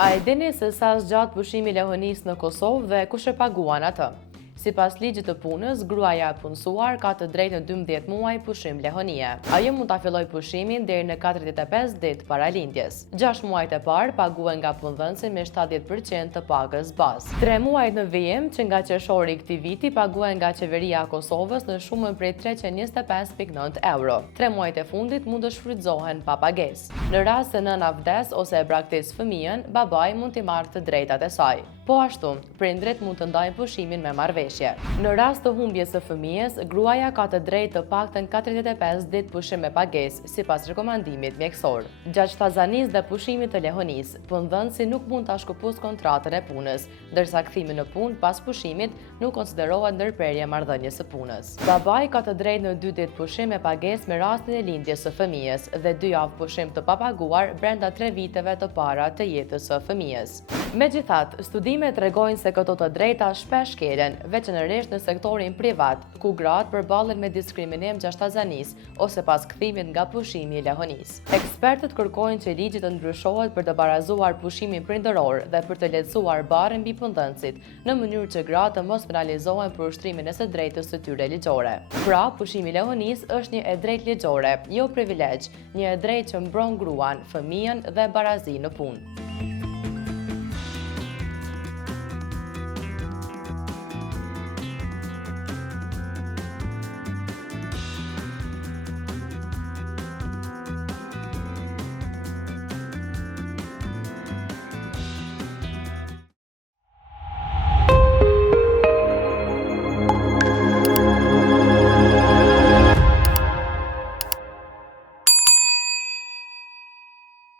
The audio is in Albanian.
A e dini se sa zgjat pushimi lehonisë në Kosovë dhe kush e paguan atë? Sipas ligjit të punës, gruaja e punësuar ka të drejtë në 12 muaj pushim lehonie. Ajo mund ta fillojë pushimin deri në 45 ditë para lindjes. 6 muajt e parë paguhen nga punëdhënësi me 70% të pagës bazë. 3 muajt në vijim që nga qershori i këtij viti paguhen nga qeveria e Kosovës në shumën prej 325.9 euro. 3 muajt e fundit mund të shfrytëzohen pa pagesë. Në rast se nëna vdes ose e braktis fëmijën, babai mund t'i marrë të drejtat e saj. Po ashtu, prindrit mund të ndajnë pushimin me marrëveshje. Në rast të humbjes së fëmijës, gruaja ka të drejtë të paktën 45 ditë pushim me pagesë, sipas rekomandimit mjekësor. Gjatë shtazanisë dhe pushimit të lehonisë, punëdhënësi nuk mund ta shkëputësë kontratën e punës, ndërsa kthimi në punë pas pushimit nuk konsiderohet ndërprerje marrëdhënies së punës. Babai ka të drejtë në 2 ditë pushim me pagesë me rastin e lindjes së fëmijës dhe 2 javë pushim të papaguar brenda 3 viteve të para të jetës së fëmijës. Megjithatë, studimet tregojnë se këto të drejta shpesh skelen, veçanërisht në sektorin privat, ku gratë përballen me diskriminim gjatë shtazanisë ose pas kthimit nga pushimi i lehonisë. Ekspertët kërkojnë që ligji të ndryshohet për të barazuar pushimin prindëror dhe për të lehtësuar barrën mbi punëdhënësit, në mënyrë që gratë të mos penalizohen për ushtrimin e së drejtës së tyre ligjore. Pra, pushimi i lehonisë është një e drejtë ligjore, jo privilegj, një e drejtë që mbron gruan, fëmijën dhe barazi në punë.